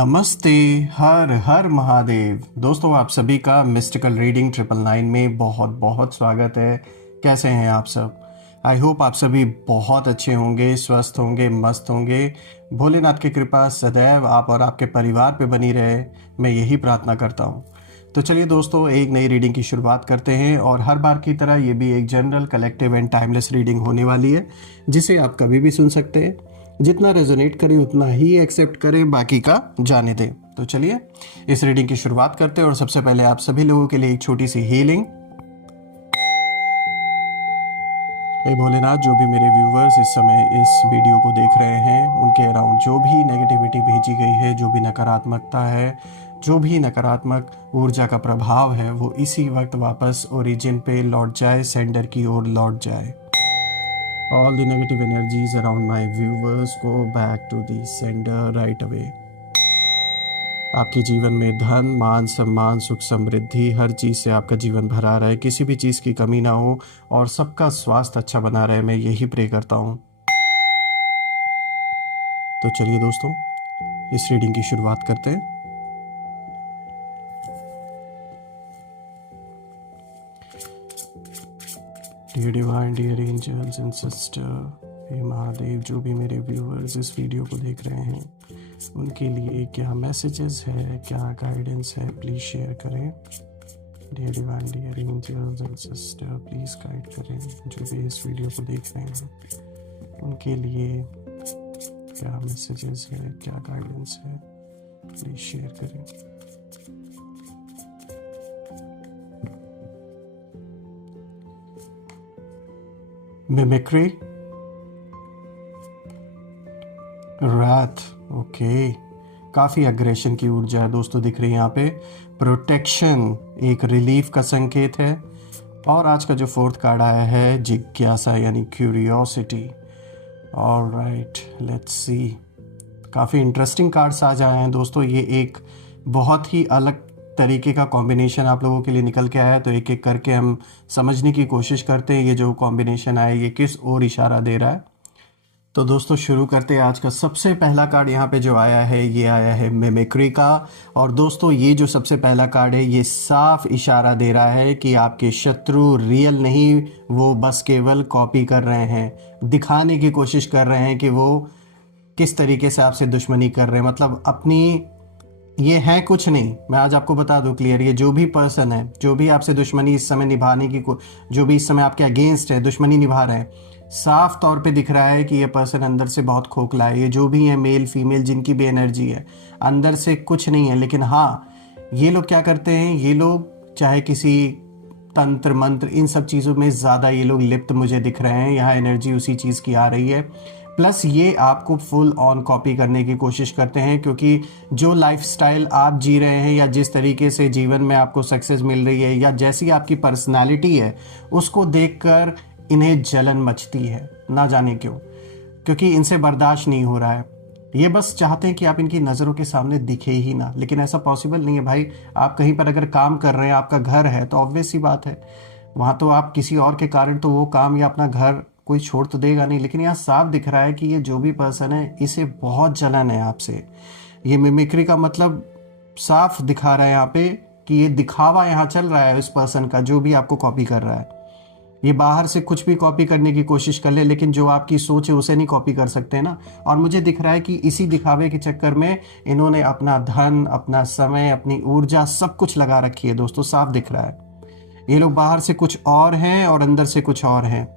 नमस्ते। हर हर महादेव। दोस्तों, आप सभी का मिस्टिकल रीडिंग 999 में बहुत बहुत स्वागत है। कैसे हैं आप सब? आई होप आप सभी बहुत अच्छे होंगे, स्वस्थ होंगे, मस्त होंगे। भोलेनाथ की कृपा सदैव आप और आपके परिवार पे बनी रहे, मैं यही प्रार्थना करता हूँ। तो चलिए दोस्तों, एक नई रीडिंग की शुरुआत करते हैं और हर बार की तरह ये भी एक general, collective and timeless reading होने वाली है, जिसे आप कभी भी सुन सकते हैं। जितना रेजोनेट करें उतना ही एक्सेप्ट करें, बाकी का जाने दें। तो चलिए इस रीडिंग की शुरुआत करते हैं और सबसे पहले आप सभी लोगों के लिए एक छोटी सी हीलिंग। हे भोलेनाथ, जो भी मेरे व्यूवर्स इस समय इस वीडियो को देख रहे हैं, उनके अराउंड जो भी नेगेटिविटी भेजी गई है, जो भी नकारात्मकता है, जो भी नकारात्मक ऊर्जा का प्रभाव है, वो इसी वक्त वापस ओरिजिन पे लौट जाए, सेंडर की ओर लौट जाए। All the negative energies around my viewers go back to the sender right away. आपके जीवन में धन, मान, सम्मान, सुख, समृद्धि, हर चीज़ से आपका जीवन भरा रहे, किसी भी चीज़ की कमी ना हो और सबका स्वास्थ्य अच्छा बना रहे, मैं यही प्रे करता हूँ। तो चलिए दोस्तों, इस रीडिंग की शुरुआत करते हैं। Dear divine, dear angels and sister, हे महादेव, जो भी मेरे व्यूअर्स इस वीडियो को देख रहे हैं, उनके लिए क्या मैसेजेस है, क्या गाइडेंस है, प्लीज़ शेयर करें। Dear divine, dear angels and sister, please guide करें। जो भी इस वीडियो को देख रहे हैं, उनके लिए क्या मैसेजेस है, क्या गाइडेंस है, प्लीज़ शेयर करें। मिमिक्री, रात, ओके, काफ़ी अग्रेशन की ऊर्जा है दोस्तों दिख रही है यहाँ पे। प्रोटेक्शन एक रिलीफ का संकेत है। और आज का जो फोर्थ कार्ड आया है, जिज्ञासा यानी क्यूरियोसिटी। Alright, let's see. काफ़ी इंटरेस्टिंग कार्ड्स आज आए हैं दोस्तों। ये एक बहुत ही अलग तरीके का कॉम्बिनेशन आप लोगों के लिए निकल के आया है, तो एक एक करके हम समझने की कोशिश करते हैं ये जो कॉम्बिनेशन आया ये किस ओर इशारा दे रहा है। तो दोस्तों शुरू करते हैं। आज का सबसे पहला कार्ड यहाँ पे जो आया है, ये आया है मिमिक्री का। और दोस्तों ये जो सबसे पहला कार्ड है, ये साफ इशारा दे रहा है कि आपके शत्रु रियल नहीं, वो बस केवल कॉपी कर रहे हैं, दिखाने की कोशिश कर रहे हैं कि वो किस तरीके से आपसे दुश्मनी कर रहे हैं। मतलब अपनी ये है कुछ नहीं। मैं आज आपको बता दूं क्लियर, ये जो भी पर्सन है, जो भी आपसे दुश्मनी इस समय निभाने की जो भी इस समय आपके अगेंस्ट है, दुश्मनी निभा रहे हैं, साफ तौर पे दिख रहा है कि ये पर्सन अंदर से बहुत खोखला है। ये जो भी है, मेल फीमेल जिनकी भी एनर्जी है, अंदर से कुछ नहीं है। लेकिन हाँ, ये लोग क्या करते हैं, ये लोग चाहे किसी तंत्र मंत्र इन सब चीज़ों में ज़्यादा ये लोग लिप्त मुझे दिख रहे हैं। यहाँ एनर्जी उसी चीज़ की आ रही है। प्लस ये आपको फुल ऑन कॉपी करने की कोशिश करते हैं, क्योंकि जो लाइफस्टाइल आप जी रहे हैं या जिस तरीके से जीवन में आपको सक्सेस मिल रही है या जैसी आपकी पर्सनालिटी है, उसको देखकर इन्हें जलन मचती है, ना जाने क्यों, क्योंकि इनसे बर्दाश्त नहीं हो रहा है। ये बस चाहते हैं कि आप इनकी नज़रों के सामने दिखे ही ना, लेकिन ऐसा पॉसिबल नहीं है भाई। आप कहीं पर अगर काम कर रहे हैं, आपका घर है, तो ऑब्वियस सी बात है वहाँ तो आप किसी और के कारण तो वो काम या अपना घर कोई छोड़ तो देगा नहीं। लेकिन यहाँ साफ दिख रहा है कि ये जो भी पर्सन है, इसे बहुत जलन है आपसे। ये मिमिक्री का मतलब साफ दिखा रहा है यहाँ पे कि ये दिखावा यहाँ चल रहा है इस पर्सन का, जो भी आपको कॉपी कर रहा है। ये बाहर से कुछ भी कॉपी करने की कोशिश कर ले, लेकिन जो आपकी सोच है उसे नहीं कॉपी कर सकते ना। और मुझे दिख रहा है कि इसी दिखावे के चक्कर में इन्होंने अपना धन, अपना समय, अपनी ऊर्जा सब कुछ लगा रखी है दोस्तों। साफ दिख रहा है ये लोग बाहर से कुछ और हैं और अंदर से कुछ और हैं।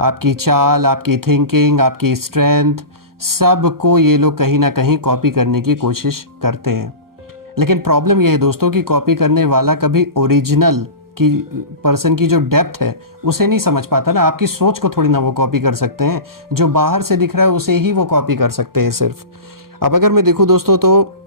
आपकी चाल, आपकी थिंकिंग, आपकी स्ट्रेंथ, सब को ये लोग कहीं ना कहीं कॉपी करने की कोशिश करते हैं। लेकिन प्रॉब्लम ये है दोस्तों कि कॉपी करने वाला कभी ओरिजिनल की पर्सन की जो डेप्थ है उसे नहीं समझ पाता ना। आपकी सोच को थोड़ी ना वो कॉपी कर सकते हैं, जो बाहर से दिख रहा है उसे ही वो कॉपी कर सकते हैं सिर्फ। अब अगर मैं देखूं दोस्तों, तो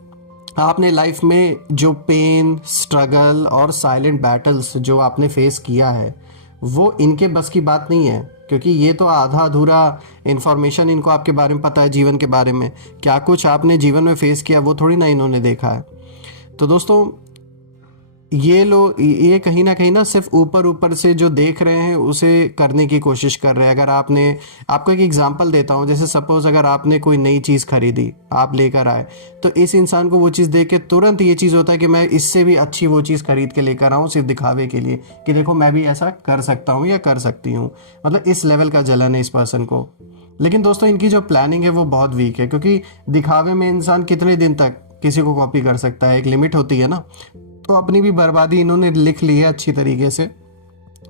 आपने लाइफ में जो पेन, स्ट्रगल और साइलेंट बैटल्स जो आपने फेस किया है, वो इनके बस की बात नहीं है, क्योंकि ये तो आधा अधूरा इन्फॉर्मेशन इनको आपके बारे में पता है, जीवन के बारे में। क्या कुछ आपने जीवन में फेस किया वो थोड़ी ना इन्होंने देखा है। तो दोस्तों ये कहीं ना कहीं ना सिर्फ ऊपर ऊपर से जो देख रहे हैं उसे करने की कोशिश कर रहे हैं। अगर आपको एक एग्जांपल देता हूँ, जैसे सपोज अगर आपने कोई नई चीज़ खरीदी, आप लेकर आए, तो इस इंसान को वो चीज़ देख के तुरंत ये चीज़ होता है कि मैं इससे भी अच्छी वो चीज़ खरीद के लेकर आऊँ, सिर्फ दिखावे के लिए कि देखो मैं भी ऐसा कर सकता हूँ या कर सकती हूँ। मतलब इस लेवल का जलन है इस पर्सन को। लेकिन दोस्तों इनकी जो प्लानिंग है वो बहुत वीक है, क्योंकि दिखावे में इंसान कितने दिन तक किसी को कॉपी कर सकता है, एक लिमिट होती है ना। तो अपनी भी बर्बादी इन्होंने लिख ली है अच्छी तरीके से,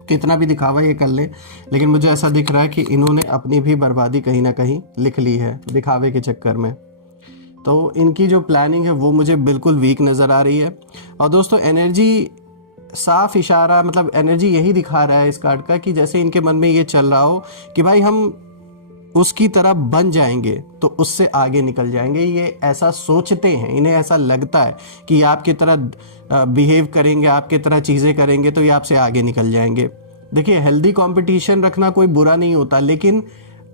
कितना भी दिखावा ये कर ले, लेकिन मुझे ऐसा दिख रहा है कि इन्होंने अपनी भी बर्बादी कहीं ना कहीं लिख ली है दिखावे के चक्कर में। तो इनकी जो प्लानिंग है वो मुझे बिल्कुल वीक नज़र आ रही है। और दोस्तों एनर्जी साफ इशारा, मतलब एनर्जी यही दिखा रहा है इस कार्ड का कि जैसे इनके मन में ये चल रहा हो कि भाई हम उसकी तरह बन जाएंगे तो उससे आगे निकल जाएंगे। ये ऐसा सोचते हैं, इन्हें ऐसा लगता है कि आपकी तरह बिहेव करेंगे, आपकी तरह चीज़ें करेंगे तो ये आपसे आगे निकल जाएंगे। देखिए हेल्दी कंपटीशन रखना कोई बुरा नहीं होता, लेकिन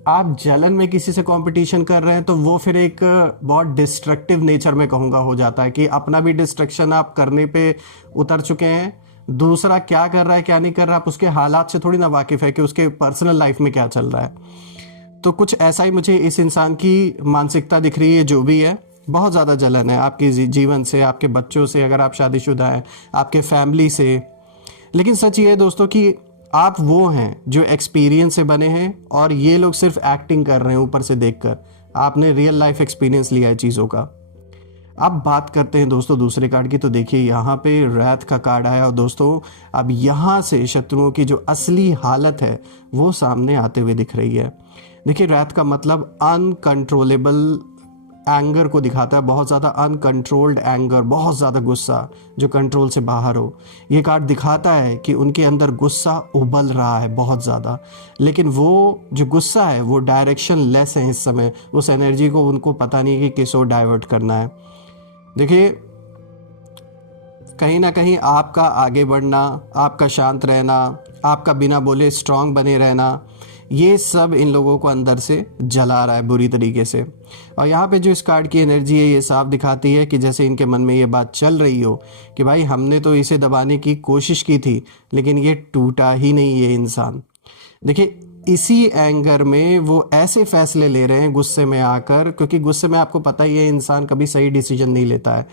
आप जलन में किसी से कंपटीशन कर रहे हैं तो वो फिर एक बहुत डिस्ट्रक्टिव नेचर में कहूँगा हो जाता है कि अपना भी डिस्ट्रक्शन आप करने पे उतर चुके हैं, दूसरा क्या कर रहा है क्या नहीं कर रहा है आप उसके हालात से थोड़ी ना वाकिफ़ है कि उसके पर्सनल लाइफ में क्या चल रहा है। तो कुछ ऐसा ही मुझे इस इंसान की मानसिकता दिख रही है। जो भी है बहुत ज़्यादा जलन है आपके जीवन से, आपके बच्चों से, अगर आप शादीशुदा हैं, आपके फैमिली से। लेकिन सच ये है दोस्तों कि आप वो हैं जो एक्सपीरियंस से बने हैं और ये लोग सिर्फ एक्टिंग कर रहे हैं ऊपर से देखकर। आपने रियल लाइफ एक्सपीरियंस लिया है चीज़ों का। अब बात करते हैं दोस्तों दूसरे कार्ड की। तो देखिए यहाँ पे रैथ का कार्ड आया और दोस्तों अब यहाँ से शत्रुओं की जो असली हालत है वो सामने आते हुए दिख रही है। देखिए रैथ का मतलब अनकंट्रोलेबल एंगर को दिखाता है, बहुत ज़्यादा अनकंट्रोल्ड एंगर, बहुत ज़्यादा गुस्सा जो कंट्रोल से बाहर हो। ये कार्ड दिखाता है कि उनके अंदर गुस्सा उबल रहा है बहुत ज़्यादा, लेकिन वो जो गुस्सा है वो डायरेक्शन लेस है इस समय। उस एनर्जी को उनको पता नहीं कि किस ओर डाइवर्ट करना है। देखिए कहीं ना कहीं आपका आगे बढ़ना, आपका शांत रहना, आपका बिना बोले स्ट्रांग बने रहना, ये सब इन लोगों को अंदर से जला रहा है बुरी तरीके से। और यहाँ पे जो इस कार्ड की एनर्जी है ये साफ दिखाती है कि जैसे इनके मन में ये बात चल रही हो कि भाई हमने तो इसे दबाने की कोशिश की थी लेकिन ये टूटा ही नहीं ये इंसान। देखिए इसी एंगर में वो ऐसे फैसले ले रहे हैं गुस्से में आकर, क्योंकि गुस्से में आपको पता ही है इंसान कभी सही डिसीजन नहीं लेता है।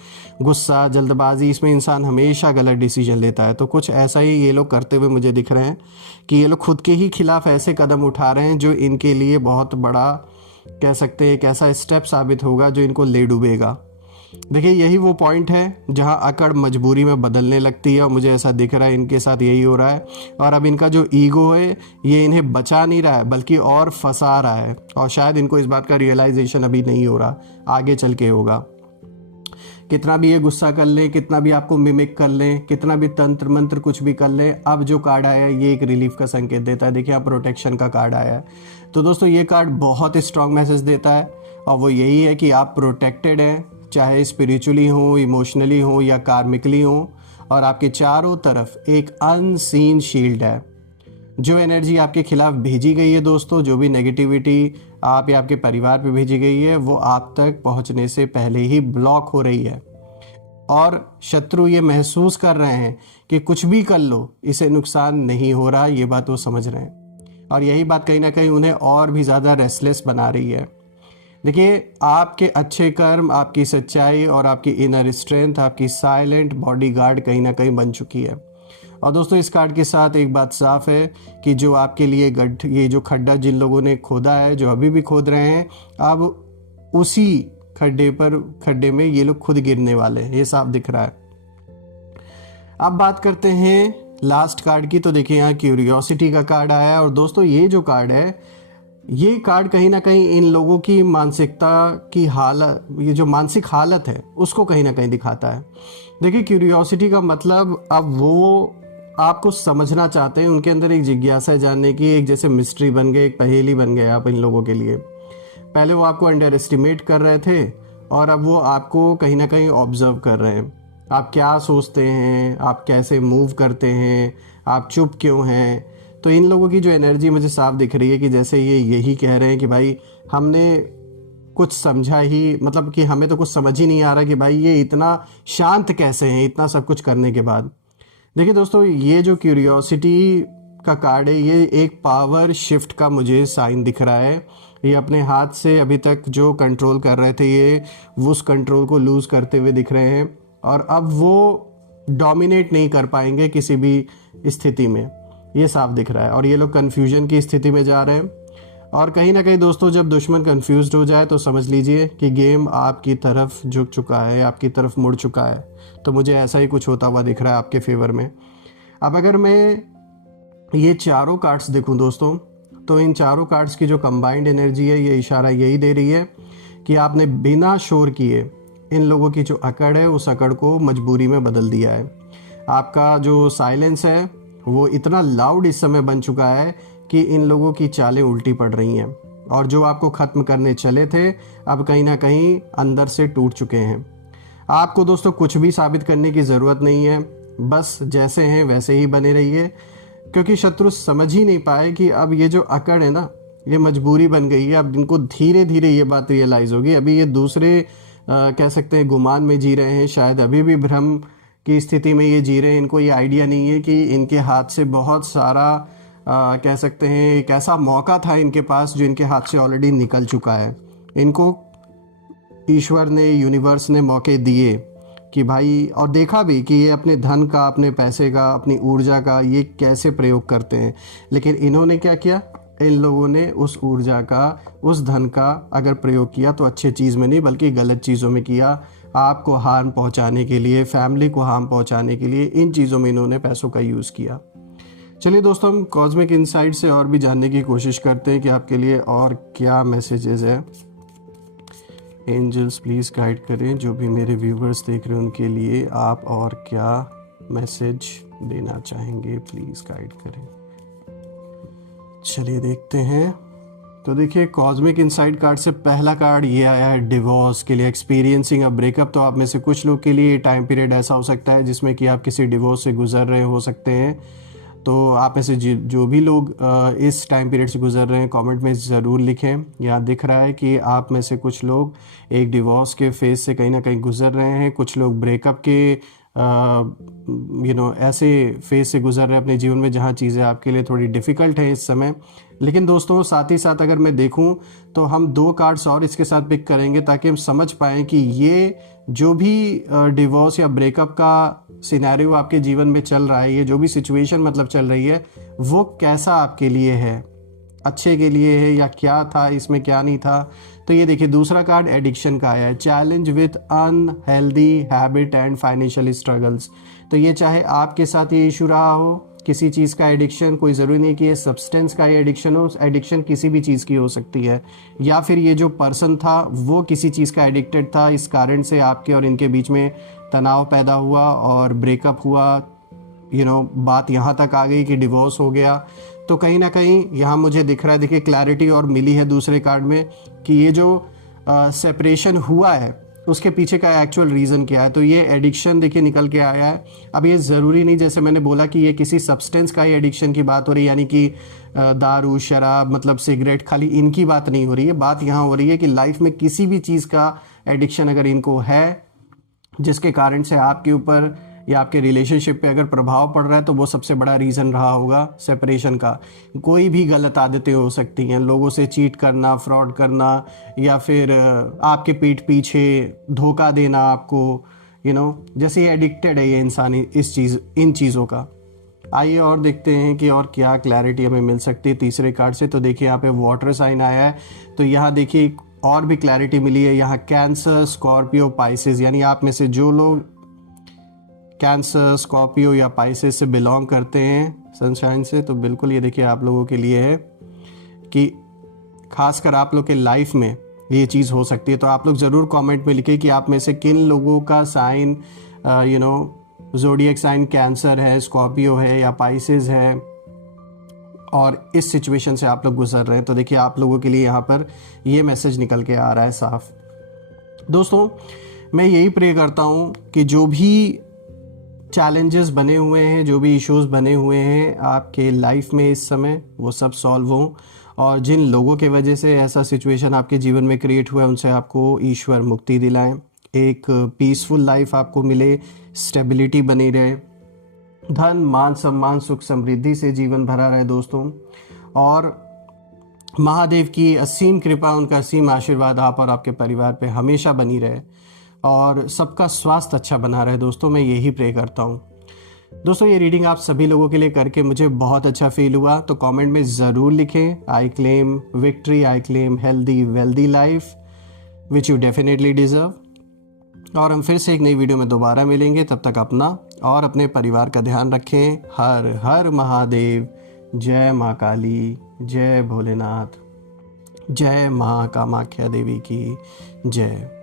गुस्सा, जल्दबाजी, इसमें इंसान हमेशा गलत डिसीजन लेता है। तो कुछ ऐसा ही ये लोग करते हुए मुझे दिख रहे हैं कि ये लोग खुद के ही खिलाफ ऐसे कदम उठा रहे हैं जो इनके लिए बहुत बड़ा, कह सकते हैं एक ऐसा स्टेप साबित होगा जो इनको ले डूबेगा। देखिए यही वो पॉइंट है जहां अकड़ मजबूरी में बदलने लगती है और मुझे ऐसा दिख रहा है इनके साथ यही हो रहा है। और अब इनका जो ईगो है ये इन्हें बचा नहीं रहा है बल्कि और फंसा रहा है, और शायद इनको इस बात का रियलाइजेशन अभी नहीं हो रहा, आगे चल के होगा। कितना भी ये गुस्सा कर लें, कितना भी आपको मिमिक कर लें, कितना भी तंत्र मंत्र कुछ भी कर लें, अब जो कार्ड आया है ये एक रिलीफ का संकेत देता है। देखिए यहाँ प्रोटेक्शन का कार्ड आया है। तो दोस्तों ये कार्ड बहुत स्ट्रांग मैसेज देता है और वो यही है कि आप प्रोटेक्टेड हैं, चाहे स्पिरिचुअली हो, इमोशनली हो या कार्मिकली हो, और आपके चारों तरफ एक अनसीन शील्ड है। जो एनर्जी आपके खिलाफ भेजी गई है दोस्तों, जो भी नेगेटिविटी आप या आपके परिवार पे भेजी गई है वो आप तक पहुंचने से पहले ही ब्लॉक हो रही है। और शत्रु ये महसूस कर रहे हैं कि कुछ भी कर लो इसे नुकसान नहीं हो रहा, ये बात वो समझ रहे हैं। और यही बात कहीं ना कहीं उन्हें और भी ज़्यादा रेस्टलेस बना रही है। देखिए आपके अच्छे कर्म, आपकी सच्चाई और आपकी इनर स्ट्रेंथ आपकी साइलेंट बॉडीगार्ड कहीं ना कहीं बन चुकी है। और दोस्तों इस कार्ड के साथ एक बात साफ है कि जो आपके लिए ये जो खड्डा जिन लोगों ने खोदा है, जो अभी भी खोद रहे हैं, अब उसी खड्डे में ये लोग खुद गिरने वाले हैं, ये साफ दिख रहा है। अब बात करते हैं लास्ट कार्ड की। तो देखिए यहाँ क्यूरियोसिटी का कार्ड आया है और दोस्तों ये जो कार्ड है, ये कार्ड कहीं ना कहीं इन लोगों की मानसिकता की हालत, ये जो मानसिक हालत है उसको कहीं ना कहीं दिखाता है। देखिए क्यूरियोसिटी का मतलब अब वो आपको समझना चाहते हैं, उनके अंदर एक जिज्ञासा जानने की, एक जैसे मिस्ट्री बन गए, एक पहेली बन गए आप इन लोगों के लिए। पहले वो आपको अंडर एस्टिमेट कर रहे थे और अब वो आपको कहीं ना कहीं ऑब्जर्व कर रहे हैं। आप क्या सोचते हैं, आप कैसे मूव करते हैं, आप चुप क्यों हैं। तो इन लोगों की जो एनर्जी मुझे साफ दिख रही है कि जैसे ये यही कह रहे हैं कि भाई हमने कुछ समझा ही, मतलब कि हमें तो कुछ समझ ही नहीं आ रहा कि भाई ये इतना शांत कैसे हैं इतना सब कुछ करने के बाद। देखिए दोस्तों, ये जो क्यूरियोसिटी का कार्ड है, ये एक पावर शिफ्ट का मुझे साइन दिख रहा है। ये अपने हाथ से अभी तक जो कंट्रोल कर रहे थे, ये उस कंट्रोल को लूज़ करते हुए दिख रहे हैं, और अब वो डोमिनेट नहीं कर पाएंगे किसी भी स्थिति में, ये साफ दिख रहा है। और ये लोग कन्फ्यूजन की स्थिति में जा रहे हैं। और कहीं ना कहीं दोस्तों, जब दुश्मन कंफ्यूज्ड हो जाए तो समझ लीजिए कि गेम आपकी तरफ झुक चुका है, आपकी तरफ मुड़ चुका है। तो मुझे ऐसा ही कुछ होता हुआ दिख रहा है आपके फेवर में। अब अगर मैं ये चारों कार्ड्स देखूं दोस्तों, तो इन चारों कार्ड्स की जो कंबाइंड एनर्जी है, ये इशारा यही दे रही है कि आपने बिना शोर किए इन लोगों की जो अकड़ है, उस अकड़ को मजबूरी में बदल दिया है। आपका जो साइलेंस है वो इतना लाउड इस समय बन चुका है कि इन लोगों की चालें उल्टी पड़ रही हैं, और जो आपको ख़त्म करने चले थे, अब कहीं ना कहीं अंदर से टूट चुके हैं। आपको दोस्तों कुछ भी साबित करने की ज़रूरत नहीं है, बस जैसे हैं वैसे ही बने रहिए, क्योंकि शत्रु समझ ही नहीं पाए कि अब ये जो अकड़ है ना, ये मजबूरी बन गई है। अब इनको धीरे धीरे ये बात रियलाइज़ होगी। अभी ये दूसरे कह सकते हैं गुमान में जी रहे हैं, शायद अभी भी भ्रम की स्थिति में ये जी रहे हैं। इनको ये आइडिया नहीं है कि इनके हाथ से बहुत सारा कह सकते हैं एक ऐसा मौका था इनके पास जो इनके हाथ से ऑलरेडी निकल चुका है। इनको ईश्वर ने, यूनिवर्स ने मौके दिए कि भाई, और देखा भी कि ये अपने धन का, अपने पैसे का, अपनी ऊर्जा का ये कैसे प्रयोग करते हैं। लेकिन इन्होंने क्या किया, इन लोगों ने उस ऊर्जा का, उस धन का अगर प्रयोग किया तो अच्छे चीज़ में नहीं बल्कि गलत चीज़ों में किया। आपको हार्म पहुंचाने के लिए, फैमिली को हार्म पहुंचाने के लिए, इन चीज़ों में इन्होंने पैसों का यूज़ किया। चलिए दोस्तों, हम कॉस्मिक इनसाइट से और भी जानने की कोशिश करते हैं कि आपके लिए और क्या मैसेजेस है। एंजल्स प्लीज़ गाइड करें, जो भी मेरे व्यूवर्स देख रहे हैं उनके लिए आप और क्या मैसेज देना चाहेंगे, प्लीज़ गाइड करें। चलिए देखते हैं। तो देखिए, कॉस्मिक इनसाइट कार्ड से पहला कार्ड ये आया है डिवोर्स के लिए, एक्सपीरियंसिंग अ ब्रेकअप। तो आप में से कुछ लोग के लिए टाइम पीरियड ऐसा हो सकता है जिसमें कि आप किसी डिवोर्स से गुजर रहे हो सकते हैं। तो आप में से जो भी लोग इस टाइम पीरियड से गुजर रहे हैं, कमेंट में ज़रूर लिखें। यहाँ दिख रहा है कि आप में से कुछ लोग एक डिवोर्स के फेज से कहीं ना कहीं गुजर रहे हैं, कुछ लोग ब्रेकअप के ऐसे फेज से गुजर रहे हैं अपने जीवन में जहाँ चीज़ें आपके लिए थोड़ी डिफ़िकल्ट हैं इस समय। लेकिन दोस्तों, साथ ही साथ अगर मैं देखूं तो हम 2 कार्ड्स और इसके साथ पिक करेंगे ताकि हम समझ पाएँ कि ये जो भी डिवोर्स या ब्रेकअप का सिनेरियो आपके जीवन में चल रहा है, ये जो भी सिचुएशन मतलब चल रही है, वो कैसा आपके लिए है, अच्छे के लिए है या क्या था इसमें, क्या नहीं था। तो ये देखिए, दूसरा कार्ड एडिक्शन का आया है, challenge with unhealthy habit and financial struggles. तो ये चाहे आपके साथ ये इशू रहा हो, किसी चीज़ का एडिक्शन, कोई ज़रूरी नहीं कि ये सब्सटेंस का ही एडिक्शन हो, एडिक्शन किसी भी चीज़ की हो सकती है, या फिर ये जो पर्सन था वो किसी चीज़ का एडिक्टेड था, इस कारण से आपके और इनके बीच में तनाव पैदा हुआ और ब्रेकअप हुआ। बात यहाँ तक आ गई कि डिवोर्स हो गया। तो कहीं ना कहीं यहाँ मुझे दिख रहा है, देखिए क्लैरिटी और मिली है दूसरे कार्ड में कि ये जो सेपरेशन हुआ है उसके पीछे का एक्चुअल रीज़न क्या है। तो ये एडिक्शन देखिए निकल के आया है। अब ये ज़रूरी नहीं, जैसे मैंने बोला कि ये किसी सब्सटेंस का ही एडिक्शन की बात हो रही है, यानी कि दारू, शराब, मतलब सिगरेट, खाली इनकी बात नहीं हो रही है। बात यहाँ हो रही है कि लाइफ में किसी भी चीज़ का एडिक्शन अगर इनको है, जिसके कारण से आपके ऊपर या आपके रिलेशनशिप पे अगर प्रभाव पड़ रहा है, तो वो सबसे बड़ा रीज़न रहा होगा सेपरेशन का। कोई भी गलत आदतें हो सकती हैं, लोगों से चीट करना, फ्रॉड करना, या फिर आपके पीठ पीछे धोखा देना आपको, जैसे ये एडिक्टेड है ये इंसान इन चीज़ों का। आइए और देखते हैं कि और क्या क्लैरिटी हमें मिल सकती है तीसरे कार्ड से। तो देखिए, यहाँ पे वाटर साइन आया है, तो यहाँ देखिए और भी क्लैरिटी मिली है। यहाँ कैंसर, स्कॉर्पियो, पाइसेस, यानी आप में से जो लोग कैंसर, स्कॉर्पियो या पाइसेस से बिलोंग करते हैं, सनशाइन से, तो बिल्कुल ये देखिए आप लोगों के लिए है कि खासकर आप लोग के लाइफ में ये चीज़ हो सकती है। तो आप लोग ज़रूर कमेंट में लिखें कि आप में से किन लोगों का साइन ज़ोडिएक साइन कैंसर है, स्कॉर्पियो है या पाइसेस है, और इस सिचुएशन से आप लोग गुजर रहे हैं। तो देखिए आप लोगों के लिए यहाँ पर ये मैसेज निकल के आ रहा है साफ। दोस्तों, मैं यही प्रे करता हूँ कि जो भी चैलेंजेस बने हुए हैं, जो भी इश्यूज बने हुए हैं आपके लाइफ में इस समय, वो सब सॉल्व हों, और जिन लोगों के वजह से ऐसा सिचुएशन आपके जीवन में क्रिएट हुआ है उनसे आपको ईश्वर मुक्ति दिलाएं, एक पीसफुल लाइफ आपको मिले, स्टेबिलिटी बनी रहे, धन, मान, सम्मान, सुख, समृद्धि से जीवन भरा रहे दोस्तों। और महादेव की असीम कृपा, उनका असीम आशीर्वाद आप और आपके परिवार पे हमेशा बनी रहे और सबका स्वास्थ्य अच्छा बना रहे दोस्तों, मैं यही प्रे करता हूँ। दोस्तों ये रीडिंग आप सभी लोगों के लिए करके मुझे बहुत अच्छा फील हुआ, तो कमेंट में ज़रूर लिखें, I claim victory, I claim healthy wealthy life which you definitely deserve. और हम फिर से एक नई वीडियो में दोबारा मिलेंगे, तब तक अपना और अपने परिवार का ध्यान रखें। हर हर महादेव। जय माँ काली, जय भोलेनाथ, जय माँ कामाख्या देवी की जय।